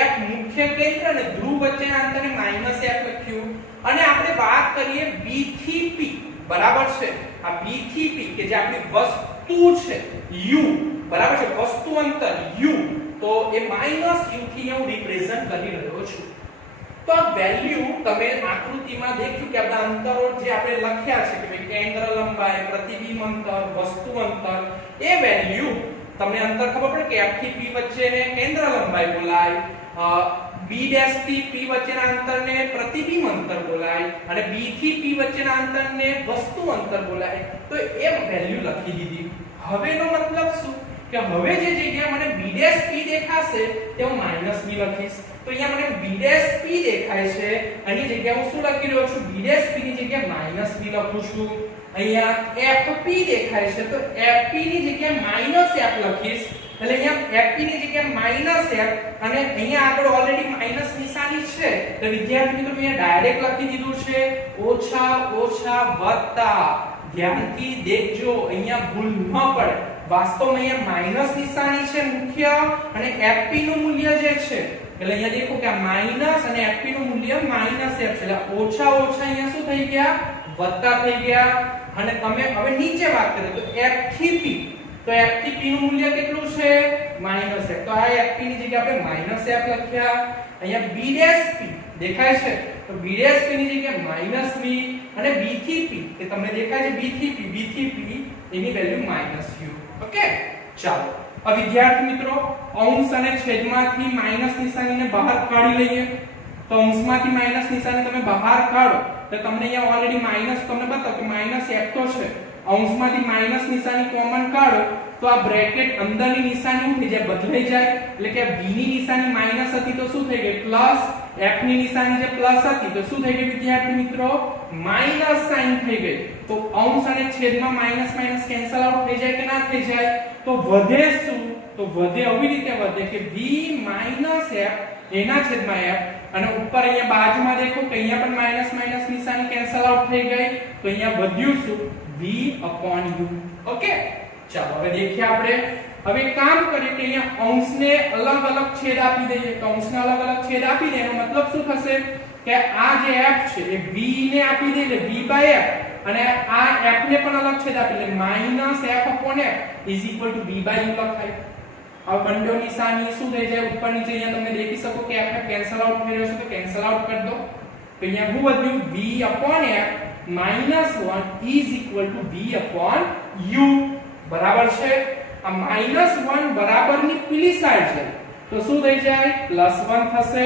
f મુખ્ય કેન્દ્ર અને ધ્રુવ વચ્ચેના અંતરને -f લખ્યું અને આપણે વાત કરીએ b થી p બરાબર છે આ b થી p કે જે આપણી વસ્તુ છે u બરાબર છે વસ્તુ અંતર u તો એ -u થી હું રિપ્રેઝન્ટ કરી રહ્યો છું તો આ વેલ્યુ તમે આકૃતિમાં દેખ્યું કે આપણા અંતરો જે આપણે લખ્યા છે કે ભાઈ કેન્દ્ર લંબાઈ પ્રતિબિંબ અંતર વસ્તુ અંતર એ વેલ્યુ તમને અંતર ખબર પડે કે f થી p વચ્ચેને કેન્દ્ર લંબાઈ બોલાય b' થી p વચ્ચેના અંતરને પ્રતિબિંબ અંતર બોલાય અને b થી p વચ્ચેના અંતરને વસ્તુ અંતર બોલાય તો એ વેલ્યુ લખી દીધી હવેનો મતલબ શું કે હવે જે જગ્યાએ મને b' દેખાશે તે હું -b લખીશ તો અહીંયા મને b' દેખાય છે આની જગ્યાએ હું શું લખી રહ્યો છું b' ની જગ્યાએ -b લખું છું અહીંયા fp દેખાય છે તો fp ની જગ્યાએ -f લખીશ એટલે અહીંયા fp ની જગ્યાએ -f અને અહીંયા આગળ ઓલરેડી માઈનસ નિશાની છે તો વિદ્યાર્થી મિત્રો અહીંયા ડાયરેક્ટ લખી દીધું છે ઓછા ઓછા વત્તા ધ્યાનથી દેખજો અહીંયા ભૂલ ન પડે વાસ્તવમાં અહીંયા માઈનસ નિશાની છે મુખ્ય અને fp નું મૂલ્ય જે છે એટલે અહીંયા દેખો કે આ માઈનસ અને fp નું મૂલ્ય -f છે એટલે ઓછા ઓછા અહીંયા શું થઈ ગયા વત્તા થઈ ગયા અને તમે હવે નીચે વાત કરીએ તો f થી p તો f થી p નું મૂલ્ય કેટલું છે -f તો આ fp ની જગ્યાએ આપણે -f લખ્યા અહીંયા b' દેખાય છે તો b' ની જગ્યાએ -b અને b થી p કે તમને દેખાય છે b થી p એની વેલ્યુ -u ઓકે ચાલો હવે વિદ્યાર્થી મિત્રો અંશ અને છેદમાંથી માઈનસ નિશાનીને બહાર કાઢી લઈએ તો અંશમાંથી માઈનસ નિશાની તમે બહાર કાઢો તો તમને અહીંયા ઓલરેડી માઈનસ તમને બતાવો કે -f તો છે અંશમાંથી માઈનસ નિશાની કોમન કાઢો તો આ બ્રેકેટ અંદરની નિશાની શું થઈ જાય બદલાઈ જાય એટલે કે v ની નિશાની માઈનસ હતી તો શું થઈ ગઈ પ્લસ f ની નિશાની જે પ્લસ હતી તો શું થઈ ગઈ વિદ્યાર્થી મિત્રો માઈનસ સાઇન થઈ ગઈ તો અંશ અને છેદમાં માઈનસ માઈનસ કેન્સલ આઉટ થઈ જાય કે ના થઈ જાય તો વધે શું તો વધે આવી રીતે વધે કે v f એના છેદમાં f અને ઉપર અહીંયા બાજુમાં દેખો કે અહીંયા પણ માઈનસ માઈનસ નિશાની કેન્સલ આઉટ થઈ ગઈ તો અહીંયા વધ્યું શું v/u ઓકે ચાલો હવે देखिए આપણે હવે કામ કરીએ કે અહીંયા અંશને અલગ અલગ છેદ આપી દઈએ તો અંશને અલગ અલગ છેદ આપી દે એનો મતલબ શું થશે કે આ જે f છે એ v ને આપી દે એટલે v/f અને આ f ને પણ અલગ છેદ આપી એટલે -f/f = v/u લખાય હવે બંને નિશાની શું થઈ જાય ઉપર નીચે અહીંયા તમે દેખી શકો કે f કેન્સલ આઉટ થઈ રહ્યો છે તો કેન્સલ આઉટ કરી દો તો અહીંયા શું વધ્યું v/f -1 is equal to v/u બરાબર છે આ -1 બરાબરની પેલી સાઈડ છે તો શું થઈ જાય +1 થશે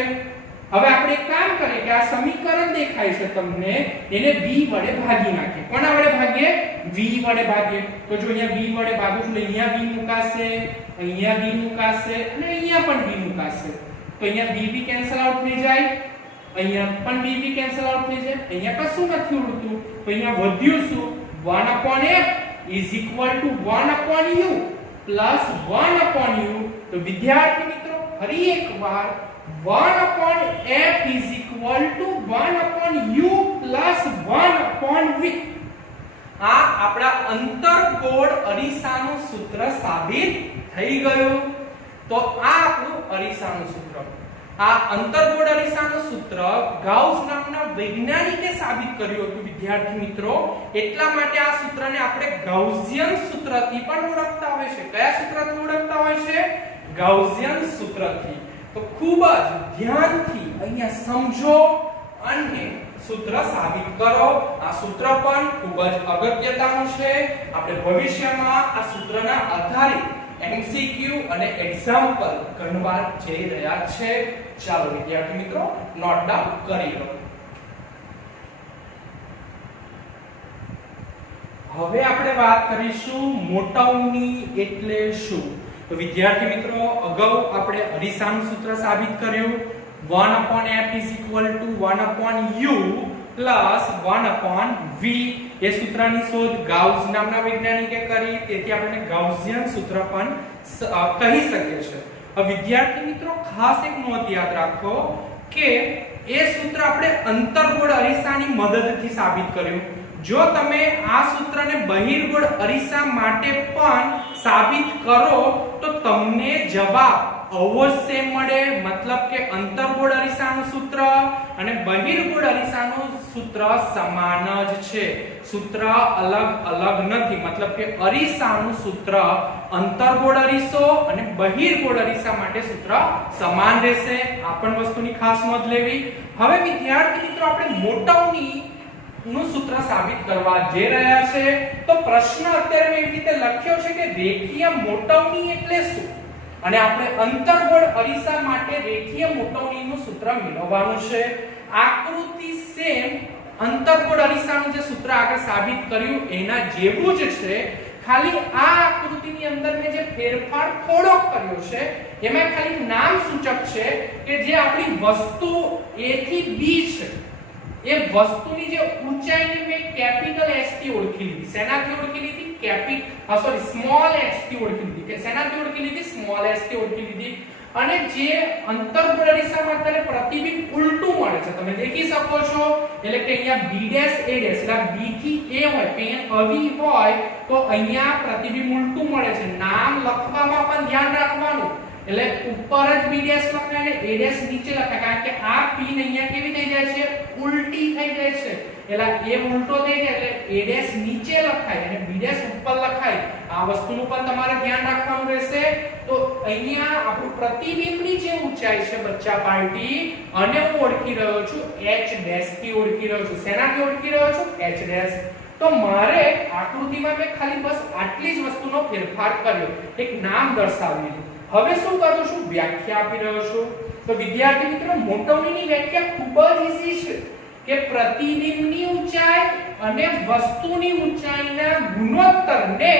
હવે આપણે કામ કરીએ કે આ સમીકરણ દેખાય છે તમને એને v વડે ભાગી નાખીએ કોના વડે ભાગીએ v વડે ભાગીએ તો જો અહીંયા v વડે ભાગું છું અહીંયા v મુકાશે અહીંયા v મુકાશે અને અહીંયા પણ v મુકાશે તો અહીંયા v કેન્સલ આઉટ થઈ જાય અહીંયા પણ v કેન્સલ આઉટ થઈ જાય અહીંયા કશું નથી ઉડતું તો અહીંયા વધ્યું શું 1/f is equal to 1/u plus 1/u તો વિદ્યાર્થી મિત્રો ફરી એકવાર 1/f is equal to 1/u plus 1/v આ આપણા અંતર્ગોળ અરીસાનું સૂત્ર સાબિત થઈ ગયું તો આ આપણું અરીસાનું સૂત્ર આ અંતર્ગોળ અરીસાનું સૂત્ર ગાઉસ નામના વૈજ્ઞાનિકે સાબિત કર્યું હતું વિદ્યાર્થી મિત્રો એટલા માટે આ સૂત્રને આપણે ગાઉસિયન સૂત્રથી પણ ઓળખતા હોય છે કયા સૂત્રથી ઓળખતા હોય છે ગાઉસિયન સૂત્રથી તો ખૂબ જ ધ્યાનથી અહીંયા સમજો અને સૂત્ર સાબિત કરો આ સૂત્ર પણ ખૂબ જ અગત્યતાનું છે આપણે ભવિષ્યમાં આ સૂત્રના આધારે MCQ અને એક્ઝામ્પલ ગણવા જઈ રહ્યા છે ચાલો વિદ્યાર્થી મિત્રો નોટ ડાઉન કરી લો હવે આપણે વાત કરીશું મોટાઉની એટલે શું તો વિદ્યાર્થી મિત્રો અગાઉ આપણે અરીસાનું સૂત્ર સાબિત કર્યું 1/f is equal to 1/u plus 1/v એ સૂત્રની શોધ ગાઉસ નામના વૈજ્ઞાનિકે કરી તેથી આપણે ગાઉસિયન સૂત્ર પણ કહી શકીએ છીએ હવે વિદ્યાર્થી મિત્રો ખાસ એક નોંધ યાદ રાખો કે એ સૂત્ર આપણે અંતર્ગોળ અરીસાની મદદથી સાબિત કર્યું જો તમે આ સૂત્રને બહિર્ગોળ અરીસા માટે પણ સાબિત કરો તો તમને જવાબ અવશ્ય મળે મતલબ કે અંતર્ગોળ અરીસાનું સૂત્ર અને બહિર્ગોળ અરીસાનું સૂત્ર સમાન જ છે સૂત્ર અલગ અલગ નથી મતલબ કે અરીસાનું સૂત્ર અંતર્ગોળ અરીસો અને બહિર્ગોળ અરીસા માટે સૂત્ર સમાન રહેશે આ પણ વસ્તુની ખાસ નોંધ લેવી હવે વિદ્યાર્થી મિત્રો આપણે મોટાઉની નું સૂત્ર સાબિત કરવા જઈ રહ્યા છે તો પ્રશ્ન અત્યારે મેં એવી રીતે લખ્યો છે કે રેખીય મોટાઉની એટલે શું અને આપણે અંતર્ગોળ અરીસા માટે રેખીય મોટાઉનીનું સૂત્ર મેળવવાનું છે આકૃતિ સેમ અંતર્ગોળ અરીસાનું જે સૂત્ર આગળ સાબિત કર્યું એના જેવું જ છે ખાલી આ આકૃતિની અંદર મેં જે ફેરફાર થોડોક કર્યો છે એમાં ખાલી નામ સૂચક છે કે જે આપણી વસ્તુ a થી b છે એ વસ્તુની જે ઊંચાઈને મેં કેપિટલ S થી ઓળખી લીધી શેનાથી ઓળખી લીધી સ્મોલ s થી ઓળખી લીધી કે શેનાથી ઓળખી લીધી સ્મોલ s થી ઓળખી લીધી અને જે અંતર્ગોળ અરીસામાં અત્યારે પ્રતિબિંબ ઉલટું મળે છે તમે દેખી શકો છો એટલે કે અહીંયા b' a' એટલે b થી a હોય પેન આવી હોય તો અહીંયા પ્રતિબિંબ ઉલટું મળે છે નામ લખવામાં પણ ધ્યાન રાખવાનું એટલે ઉપર જ b' લખાય અને a' નીચે લખાય કારણ કે આ p ને અહીંયા કેવી થઈ જાય છે ઉલટી થઈ જાય છે એટલે a ઉલટો થઈ જાય એટલે a' નીચે લખાય અને b' ઉપર લખાય આ વસ્તુનું પણ તમારે ધ્યાન રાખવાનું રહેશે તો અહીંયા આપણું પ્રતિબિંબની જે ઊંચાઈ છે બચ્ચા પાર્ટી અને હું ઓળખી રહ્યો છું h' થી ઓળખી રહ્યો છું શેનાથી ઓળખી રહ્યો છું h' તો મારે આકૃતિમાં મેં ખાલી બસ આટલી જ વસ્તુનો ફેરફાર કર્યો એક નામ દર્શાવ્યું હવે શું કરું છું વ્યાખ્યા આપી રહ્યો છું તો વિદ્યાર્થી મિત્રો મોટાઉનીની વ્યાખ્યા ખૂબ જ ઈઝી છે કે પ્રતિબિંબની ઊંચાઈ અને વસ્તુની ઊંચાઈના ગુણોત્તરને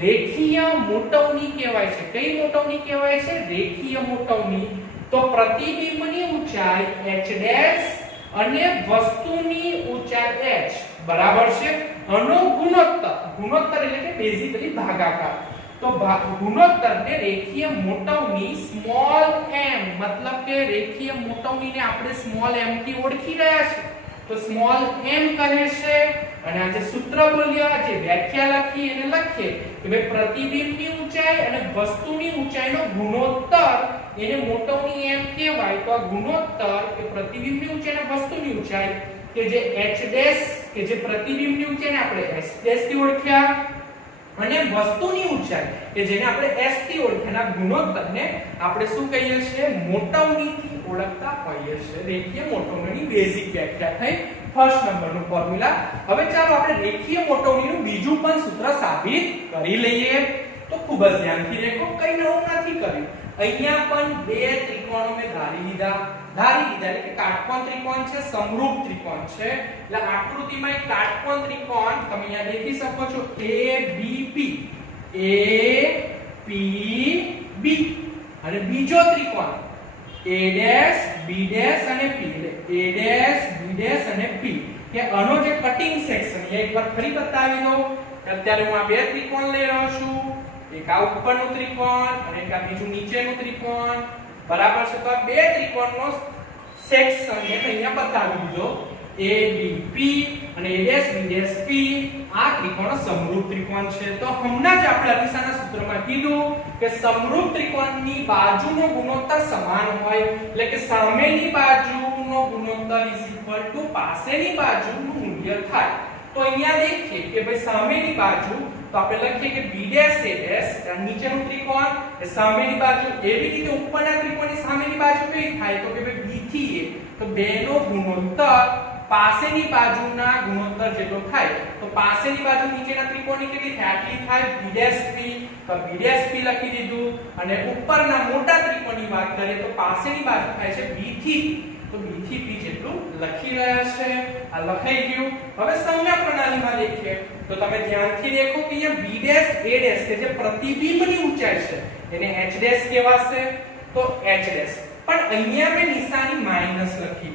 રેખીય મોટાઉની કહેવાય છે કઈ મોટાઉની કહેવાય છે રેખીય મોટાઉની તો પ્રતિબિંબની ઊંચાઈ h' અને વસ્તુની ઊંચાઈ h બરાબર છે આનો ગુણોત્તર એટલે કે બેઝિકલી ભાગાકાર તો ગુણોત્તરને રેખીય મોટાઉની સ્મોલ m મતલબ કે રેખીય મોટાઉનીને આપણે સ્મોલ m થી ઓળખી રહ્યા છે તો સ્મોલ m કહે છે અને આ જે સૂત્ર બોલ્યા જે વ્યાખ્યા લખી એને લખીએ કે ભાઈ પ્રતિબિંબની ઊંચાઈ અને વસ્તુની ઊંચાઈનો ગુણોત્તર એને મોટાઉની m કહેવાય તો આ ગુણોત્તર કે પ્રતિબિંબની ઊંચાઈ અને વસ્તુની ઊંચાઈ કે જે h' કે જે પ્રતિબિંબની ઊંચાઈને આપણે s' થી ઓળખ્યા અને વસ્તુની ઊંચાઈ કે જેને આપણે s થી ઓળખ્યાના ગુણોત્તરને આપણે શું કહીએ છીએ મોટાઉનીથી ઓળખતા હોઈએ છીએ. રેખીય મોટવણીની બેઝિક વ્યાખ્યા થઈ ફર્સ્ટ નંબરનું ફોર્મ્યુલા. હવે ચાલો આપણે રેખીય મોટવણીનું બીજું પણ સૂત્ર સાબિત કરી લઈએ. તો ખૂબ જ ધ્યાનથી દેખો, કઈ નવું નથી કર્યું. અહીંયા પણ બે ત્રિકોણો મેં ધારી લીધા એટલે કે કાટકોણ ત્રિકોણ છે, સમરૂપ ત્રિકોણ છે. એટલે આકૃતિમાં એક કાટકોણ ત્રિકોણ તમે અહીંયા દેખી શકો છો ABP અને બીજો ત્રિકોણ A' B' અને P. એટલે A' B' અને P કે આનો જે કટિંગ સેક્શન એ એકવાર ફરી બતાવી દો. અત્યારે હું આ બે ત્રિકોણ લઈ રહ્યો છું, એક આ ઉપરનું ત્રિકોણ અને એક આ બીજું નીચેનું ત્રિકોણ, બરાબર છે. તો આ બે ત્રિકોણનો સેક્શન મેં અહીંયા બતાવી દીધો. ABP અને A'B' P આ ત્રિકોણ સમરૂપ ત્રિકોણ છે. તો હમણાં જ આપણે અરીસાના સૂત્રમાં કીધું કે સમરૂપ ત્રિકોણની બાજુનો ગુણોત્તર સમાન હોય, એટલે કે સામેની બાજુનો ગુણોત્તર પાસેની બાજુનું મૂલ્ય થાય. તો અહીંયા દેખીએ કે ભાઈ સામેની બાજુ તો આપણે લખીએ કે B' A' નીચેનું ત્રિકોણ એ સામેની બાજુ. એવી રીતે ઉપરના ત્રિકોણની સામેની બાજુ કઈ થાય તો કે ભાઈ B થી A. તો બેનો ગુણોત્તર પાસેની બાજુના ગુણોત્તર જેટલો થાય. તો પાસેની બાજુ નીચેના ત્રિકોણની કેટલી થાય? આટલી થાય. B' P. તો B' P લખી દીધું. અને ઉપરના મોટા ત્રિકોણની વાત કરીએ તો પાસેની બાજુ થાય છે B થી P. તો B થી P જેટલું લખી રહ્યા છે. આ લખાઈ ગયું. હવે સંજ્ઞા પ્રણાલીમાં દેખીએ તો તમે ધ્યાનથી દેખો કે અહીંયા B' A' કે જે પ્રતિબિંબની ઊંચાઈ છે એને H' કહેવાશે. તો H'. પણ અહીંયા મેં નિશાની માઈનસ લખી.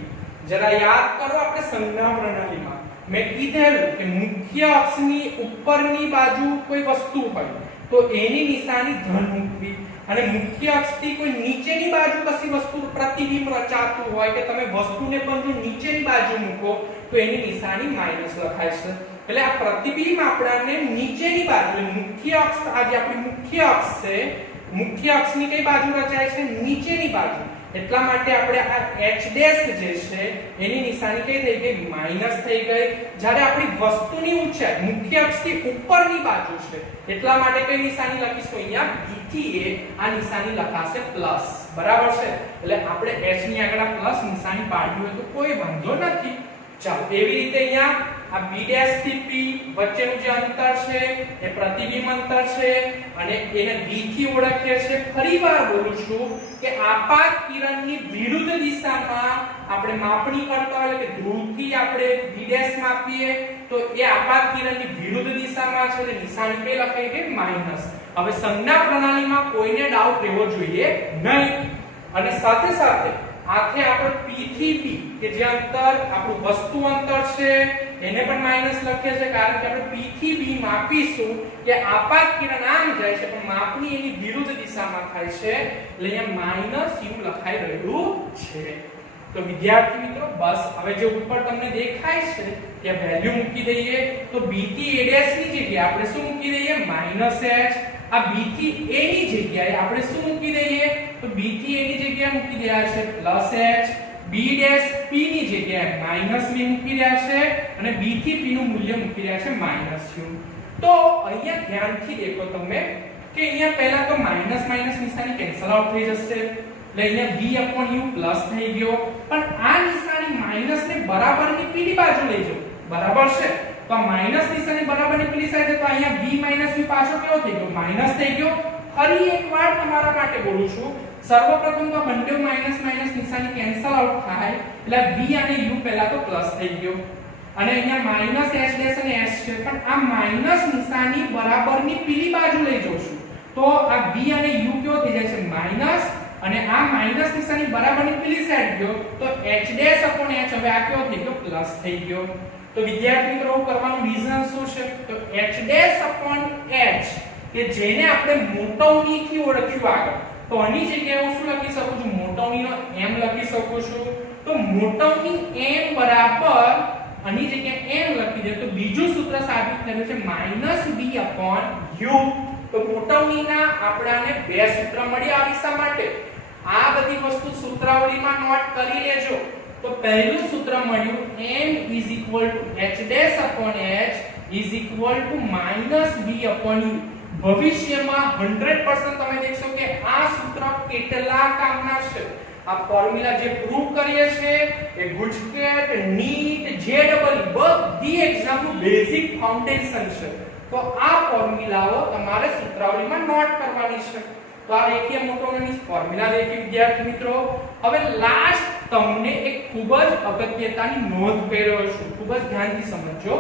જરા યાદ કરો, આપણે સંજ્ઞા પ્રણાલીમાં મેં કીધેલું કે મુખ્ય અક્ષની ઉપરની બાજુ કોઈ વસ્તુ હોય તો એની નિશાની ધન મૂકવી, અને મુખ્ય અક્ષથી કોઈ નીચેની બાજુ કશી વસ્તુ પ્રતિબિંબ રચાતું હોય કે તમે વસ્તુને પણ જો નીચેની બાજુ મૂકો તો એની નિશાની માઈનસ લખાય છે. એટલે આ પ્રતિબિંબ આપણને નીચેની બાજુ, મુખ્ય અક્ષ, આ જે આપણી મુખ્ય અક્ષ છે, મુખ્ય અક્ષની કઈ બાજુ રચાય છે? નીચેની બાજુ. એટલા માટે આપણે આ H' જે છે એની નિશાની કઈ થઈ ગઈ? માઈનસ થઈ ગઈ. જ્યારે આપણી વસ્તુની ઊંચાઈ મુખ્ય અક્ષથી ઉપરની બાજુ છે એટલા માટે કઈ નિશાની લખીશું? અહીંયા B થી A આ નિશાની લખાશે પ્લસ. બરાબર છે. એટલે આપણે H ની આગળ પ્લસ નિશાની પાડવી હોય તો કોઈ વાંધો નથી. ચાલો, એવી રીતે અહીંયા આ B' થી P વચ્ચેનું જે અંતર છે એ પ્રતિબિંબ અંતર છે અને એને V થી ઓળખીએ છીએ. ફરીવાર બોલું છું કે આપાત કિરણની વિરુદ્ધ દિશામાં આપણે માપણી કરતા હોય કે ધ્રુવથી આપણે B' માપીએ તો એ આપાત કિરણની વિરુદ્ધ દિશામાં છે એટલે નિશાની પે લખાઈ ગઈ માઈનસ. હવે સંજ્ઞા પ્રણાલીમાં કોઈને ડાઉટ રહેવો જોઈએ નહીં. અને સાથે સાથે આથી આપણે P થી P કે જે અંતર આપણું વસ્તુ અંતર છે એને પણ માઈનસ લખીએ છીએ, કારણ કે આપણે P થી B માપીશું કે આપાત કિરણ આમ જાય છે પણ માપની એની વિરુદ્ધ દિશામાં થાય છે એટલે અહીંયા માઈનસ U લખાઈ રહ્યું છે. તો વિદ્યાર્થી મિત્રો, બસ હવે જે ઉપર તમને દેખાય છે ત્યાં વેલ્યુ મૂકી દઈએ. તો B થી A' ની જગ્યાએ આપણે શું મૂકી દઈએ? -H. આ B થી A ની જગ્યાએ આપણે શું મૂકી દઈએ? તો B થી A ની જગ્યાએ મૂકી દેયા છે +H. B' P ની જગ્યાએ -V મૂકી રહ્યા છે અને B થી P નું મૂલ્ય મૂકી રહ્યા છે -U. તો અહીંયા ધ્યાનથી દેખો તમે કે અહીંયા પહેલા તો માઈનસ નિશાની કેન્સલ આઉટ થઈ જશે એટલે અહીંયા V/U પ્લસ થઈ ગયો. પણ આ નિશાની માઈનસ ને બરાબરની P ની બાજુ લઈ જાઓ. બરાબર છે. તો આ માઈનસ નિશાની બરાબરની પેલી સાઈડ તો અહીંયા V - U પાછો કેવો થઈ ગયો? માઈનસ થઈ ગયો. ફરી એકવાર તમારા માટે બોલું છું, સર્વપ્રથમ તો બંને માઈનસ નિશાની કેન્સલ આઉટ થાય એટલે V અને U પહેલા તો પ્લસ થઈ ગયો અને અહીંયા -H' અને S છે. પણ આ માઈનસ નિશાની બરાબરની પેલી બાજુ લઈ જાઉં છું તો આ V અને U કેવો થઈ જાય છે? માઈનસ. અને આ માઈનસ નિશાની બરાબરની પેલી સાઈડ ગયો તો H' હવે આ કેવો થઈ ગયો? પ્લસ થઈ ગયો. તો વિદ્યાર્થી મિત્રો, કરવાનું રીઝન શું છે? તો H' કે જેને આપણે મોટવણીથી ઓળખ્યું આગળ, તો આની જગ્યાએ હું શું લખી શકું છું? મોટવણીનો m લખી શકું છું. તો મોટવણી m બરાબર આની જગ્યાએ m લખી દે તો બીજું સૂત્ર સાબિત થયું છે -V/U. તો મોટવણીના આપણાને બે સૂત્ર મળ્યા આ દિશા માટે. આ બધી વસ્તુ સૂત્રાવલીમાં નોટ કરી લેજો. તો પહેલું સૂત્ર મળ્યું m H'/H -V/U. ભવિષ્યમાં 100% તમે દેખશો કે આ સૂત્ર કેટલા કામના છે. આ ફોર્મ્યુલા જે પ્રૂવ કરીએ છે એ ગુજકેટ નીટ જેડબલ બધી એક્ઝામ નું બેઝિક ફાઉન્ડેશન છે તો આ ફોર્મ્યુલાઓ તમારે સૂત્રાવલીમાં નોટ કરવાની છે તો આ રેખીય મોટોની ફોર્મ્યુલા દેખી વિદ્યાર્થી મિત્રો હવે લાસ્ટ તમને એક ખૂબ જ અગત્યતાની નોંધ કરી રહ્યો છું ખૂબ જ ધ્યાનથી સમજો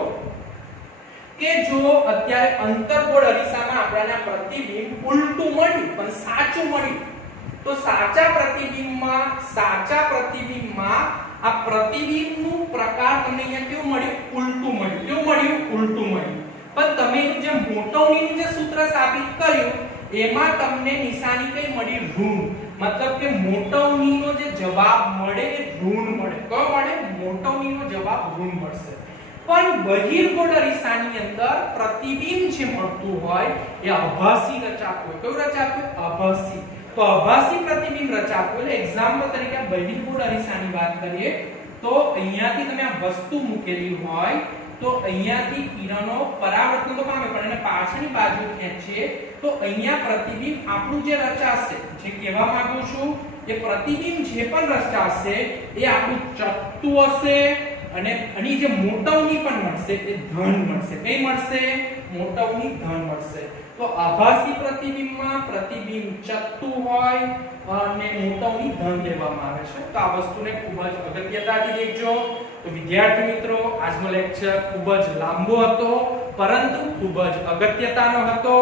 કે જો અત્યારે અંતર્ગોળ અરીસામાં આપણને પ્રતિબિંબ ઉલટું મળ્યું પણ સાચું મળ્યું તો સાચા પ્રતિબિંબમાં આ પ્રતિબિંબનું પ્રકાર તમને અહીંયા કેવું મળ્યું ઉલટું મળ્યું પણ તમે એનું જે મોટવણીનું જે સૂત્ર સાબિત કર્યું એમાં તમને નિશાની કઈ મળી ઋણ મતલબ કે મોટવણીનો જે જવાબ મળે એ ઋણ મળે કયો મળે મોટવણીનો જવાબ ઋણ મળશે પણ બહિર્ગોળ અરીસાની અંદર પ્રતિબિંબ જે મળતું હોય એ આભાસી રચાતું હોય કયું રચાતું આભાસી તો આભાસી પ્રતિબિંબ રચાતું એટલે એક્ઝામ્પલ તરીકે બહિર્ગોળ અરીસાની વાત કરીએ તો અહીંયાથી તમે આ વસ્તુ મૂકેલી હોય તો અહીંયાથી કિરણો પરાવર્તન તો પામે પણ એને પાછળની બાજુ ખેંચીએ તો અહીંયા પ્રતિબિંબ આપણું જે રચાશે જે કહેવા માંગુ છું એ પ્રતિબિંબ જે પણ રચાશે એ આપણું ચત્તુ હશે અને આની જે મોટવણી પણ મળશે એ ધન મળશે કઈ મળશે મોટવણી ધન મળશે તો આભાસી પ્રતિબિંબમાં પ્રતિબિંબ ચત્તુ હોય અને મોટવણી ધન લેવામાં આવે છે તો આ વસ્તુને ખૂબ જ અગત્યતાથી દેખજો તો વિદ્યાર્થી મિત્રો આજનો લેક્ચર ખૂબ જ લાંબો હતો પરંતુ ખૂબ જ અગત્યતાનો હતો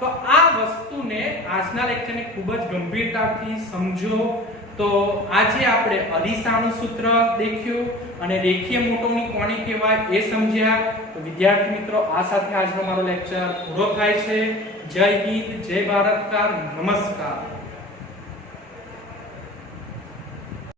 તો આ વસ્તુને આજના લેક્ચરને ખૂબ જ ગંભીરતાથી સમજો તો આજે આપણે અરીસાનું સૂત્ર દેખ્યું અને રેખીય મોટવણી કોને કહેવાય એ સમજ્યા તો વિદ્યાર્થી મિત્રો આ સાથે આજનો મારો લેક્ચર પૂરો થાય છે જય હિન્દ જય ભારત કા નમસ્કાર